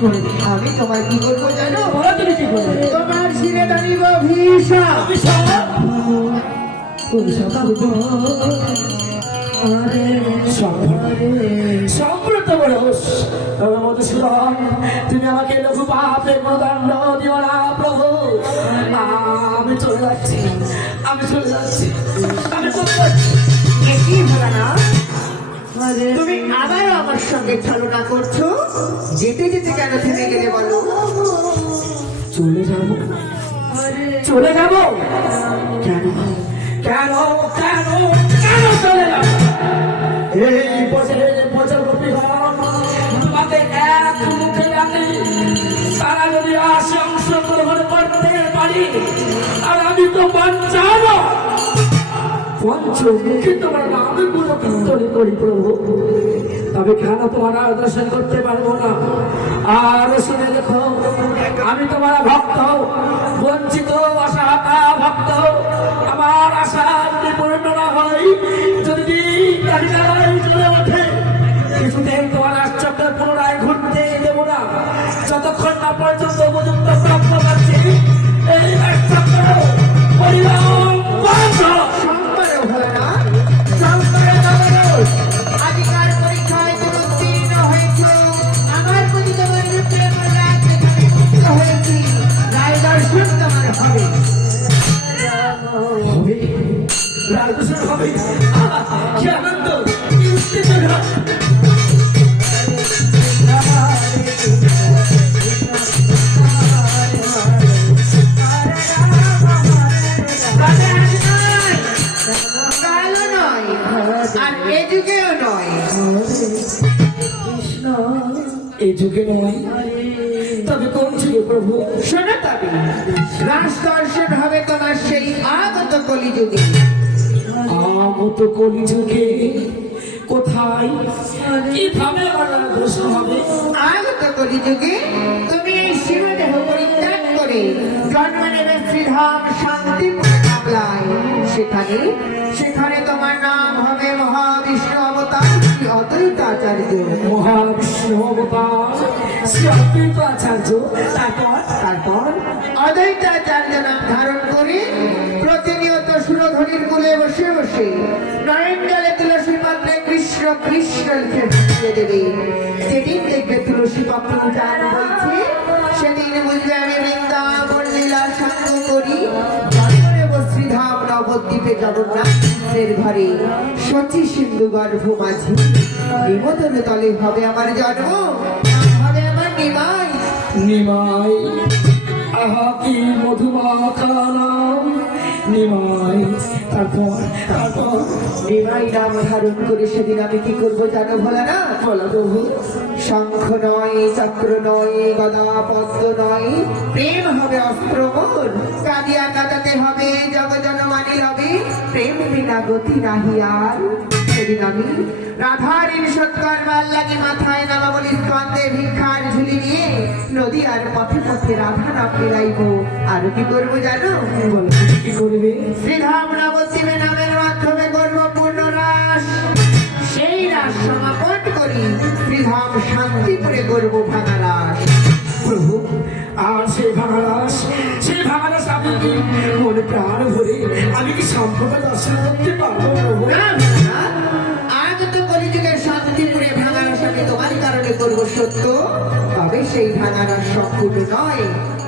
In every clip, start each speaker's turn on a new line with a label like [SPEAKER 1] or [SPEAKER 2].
[SPEAKER 1] করে
[SPEAKER 2] আমি তোমার কি করব জানো?
[SPEAKER 1] তুমি কি করবে
[SPEAKER 2] তোমার শিরে দাঁড়িব ভীষণ
[SPEAKER 1] সম্প্রত বরস মধুসূদন তুমি আমাকে লঘু পাপে কোনো দণ্ড দিও না প্রভু। আমি চলে যাচ্ছি। আমি চলে যাচ্ছি। আমি চলে যাচ্ছি।
[SPEAKER 2] কি না? তুমি আবারও আমার সঙ্গে ছলনা করছ? যেতে যেতে কেন থেমে গেলে বলো?
[SPEAKER 1] চলে যাব। চলে যাব? কেন? কেন? কেন? কেন চলে যাব? এই বছরে বছর রূপী তোমাকে এক মুখে ডাকে তারা যদি আসে অংশগ্রহণ করতে পারি আর আমি তো গুলো কীর্তন করি তবে কেন তোমার দর্শন করতে পারব না? আর শুনে দেখো, আমি তোমার ভক্ত, বঞ্চিত ভক্ত। আমার আশা হয়, যদি চলে ওঠে। তোমার পুনরায় ঘুরতে দেবো না। যতক্ষণ না পর্যন্ত আশ্চর্য এই যুগে নয়। তবে কোন যুগে প্রভু।
[SPEAKER 2] শোনো তবে রাস দর্শন হবে তোমার সেই আগত কলিযুগে।
[SPEAKER 1] আগত কলি যুগে কোথায়? কীভাবে আমার হবে?
[SPEAKER 2] আগত কলিযুগে তুমি এই শিবদেহ পরিত্যাগ করে জন্ম নেবে শ্রীধাম শান্তিপুর সেখানে সেখানে তোমার নাম হবে মহাবিষ্ণু অবতার শ্রী অদ্বৈত আচার্য।
[SPEAKER 1] মহাবিষ্ণু অবতার শ্রী অদ্বৈত আচার্য তারপর?
[SPEAKER 2] তারপর অদ্বৈত আচার্য নাম ধারণ করে প্রতিনিয়ত সুরধনির কুলে বসে বসে নয়ন জলে তুলসী পাত্রে কৃষ্ণ কৃষ্ণ দেবে। সেদিন দেখবে তুলসী পত্র উজান বলছে সেদিন বুঝবে আমি বৃন্দাবন লীলা সঙ্গ করি। শ্রীধাম নবদ্বীপে জগন্নাথের ঘরে। শচী সিন্ধু গর্ভ মাঝি। বিমোদন তলে হবে আমার জন্ম। হবে আমার নিমাই।
[SPEAKER 1] নিমাই, আহা কি মধুমাখা নাম। নিমাই। তারপর তারপর
[SPEAKER 2] নিমাই নাম ধারণ করে সেদিন আমি কি করব জানো ভোলা না
[SPEAKER 1] বলা প্রভু
[SPEAKER 2] শঙ্খ নয় চক্র নয় গদা পদ্ম নয় প্রেম হবে অস্ত্র মোর কাঁদিয়া কাঁদাতে হবে জগজন মানে হবে প্রেম বিনা গতি নাহি আর। সেদিন আমি রাধার সৎকার মাল লাগে মাথায় নামা বলি স্কন্দে ভিক্ষার ঝুলি নিয়ে নদী আর পথে পথে রাধা নাম মিলাইব আর কি করব জানো?
[SPEAKER 1] বলো। কি করবে?
[SPEAKER 2] করব ভাঙা রাস
[SPEAKER 1] প্রভু আর সেই ভাঙারাস সেই ভাঙারাস আমি কি? মনে প্রাণ ভরে আমি কি সম্পর্কে দর্শন করতে পারব প্রভু?
[SPEAKER 2] আজ তো কলিযুগের শান্তিপুরে ভাঙা রাস আমি তোমার কারণে করব সত্য। তবে সেই ভাঙা রাস সম্পূর্ণ নয়।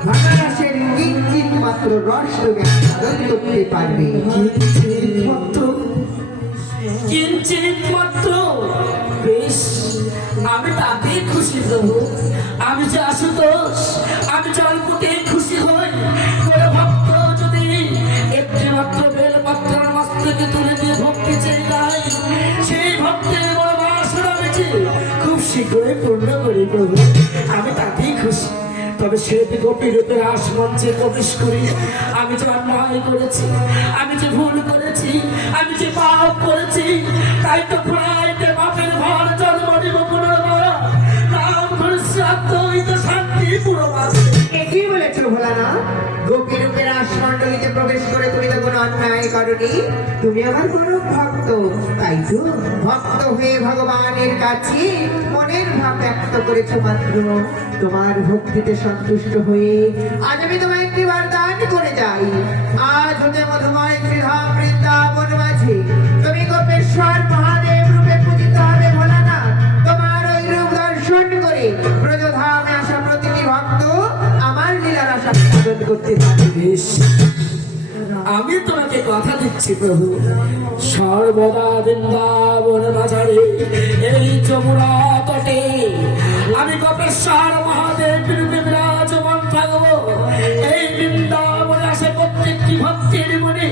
[SPEAKER 2] ভাঙা রাসের কিঞ্চিত মাত্র রস তুমি করতে পারবে।
[SPEAKER 1] প্রভু আমি যে আশুতোষ, আমি যে অল্পতে খুশি হই, কোনো ভক্ত যদি একটি মাত্র বেলপত্র মস্তকে তুলে দিয়ে ভক্তি চেয়ে যায়, সেই ভক্তের বড় বাসনা রয়েছে খুব শীঘ্রই পূর্ণ করি প্রভু, আমি তাতেই খুশি। তবে সে গোপী রাস মঞ্চে প্রবেশ করি, আমি যে অন্যায় করেছি, আমি যে ভুল করেছি, আমি যে পাপ করেছি, তাই তো
[SPEAKER 2] প্রবেশ করে তুমি তো কোনো অন্যায় করনি। তুমি আমার কোনো ভক্ত। তাই তো ভক্ত হয়ে ভগবানের কাছে মনের ভাব ব্যক্ত করেছ মাত্র। তোমার ভক্তিতে সন্তুষ্ট হয়ে আজ আমি তোমায় একটি বরদান করে যাই। আজ হতে মধুময় শ্রীধাম বৃন্দাবন মাঝে। তুমি গোপেশ্বর মহাদেব রূপে পূজিত হবে ভোলানাথ। তোমার ওই রূপ দর্শন করে ব্রজধামে আসা প্রতিটি ভক্ত আমার লীলার আশা করতে পারে
[SPEAKER 1] আমি তোমাকে কথা দিচ্ছি প্রভু। সর্বদা বৃন্দাবন বাজারে এই যমুনা তটে। আমি কপেশ্বর মহাদেব রূপে বিরাজমান থাকব এই বৃন্দাবনে আসে প্রত্যেকটি ভক্তির মনে।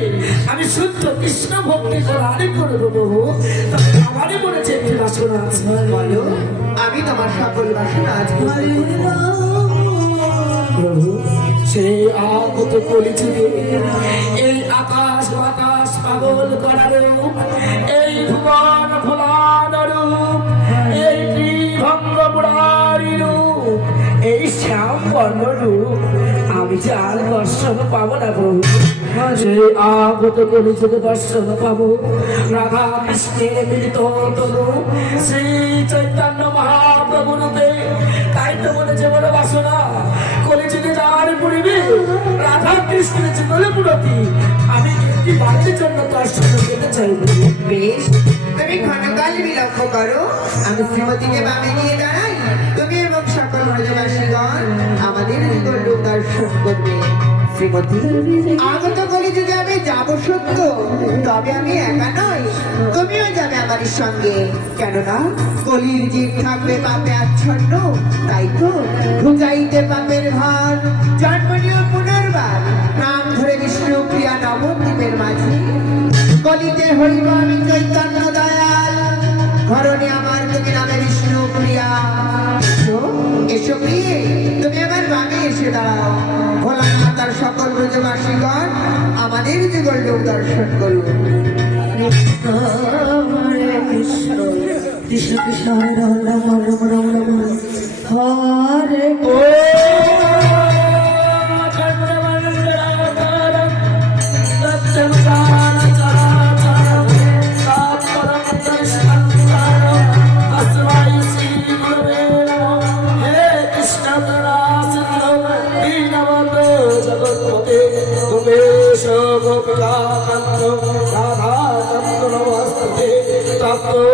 [SPEAKER 1] আমি শুদ্ধ কৃষ্ণ ভক্তি করানি করব প্রভু। আমারই মনে একটি বাসনা
[SPEAKER 2] বলো আমি তোমার সকল বাসনা আজ
[SPEAKER 1] প্রভু সেই আগত কলিযুগে এই ভুবন ভোলান এই ত্রিভঙ্গ মুরারি রূপ, এই শ্যাম বর্ণ আমি যে আর দর্শন পাবো না প্রভু সেই আগত কলিযুগে দর্শন পাবো, রাধা কৃষ্ণের মিলিত তনু, শ্রী চৈতন্য মহাপ্রভু তাই তো যে বড় বাসনা কলেজে যাওয়ার পরিবে রাধা কৃষ্ণের যে বলে আমি একটি বাড়ির জন্য দর্শন পেতে চাইব
[SPEAKER 2] বেশ, তুমি ক্ষণকাল বিলম্ব করো। আমি শ্রীমতীকে বামে নিয়ে দাঁড়াই। তুমি এবং সকল ব্রজবাসীগণ আমাদের জীবন দর্শন করবে। শ্রীমতী, আগত কলি যুগে আমি যাব সত্য, তবে আমি একা নই। তুমিও যাবে আমার সঙ্গে। কেননা কলির জীব থাকবে পাপে আচ্ছন্ন, তাই তো ভুজাইতে পাপের ভার। জন্ম নিয়ে প্রিয়া নবদ্বীপের মাঝে। কলিতে হইব আমি চৈতন্য দয়াল। ধরণী আমার তুমি নামে বিষ্ণু প্রিয়া। এসো, এসো প্রিয়ে তুমি আমার বামে এসে দাঁড়াও। ভোলানাথ তার সকল ব্রজবাসীগণ আমাদের যুগল লোক দর্শন করুন।
[SPEAKER 3] কৃষ্ণ কৃষ্ণ হরে রাম রাম রাম রাম রাম
[SPEAKER 1] হরে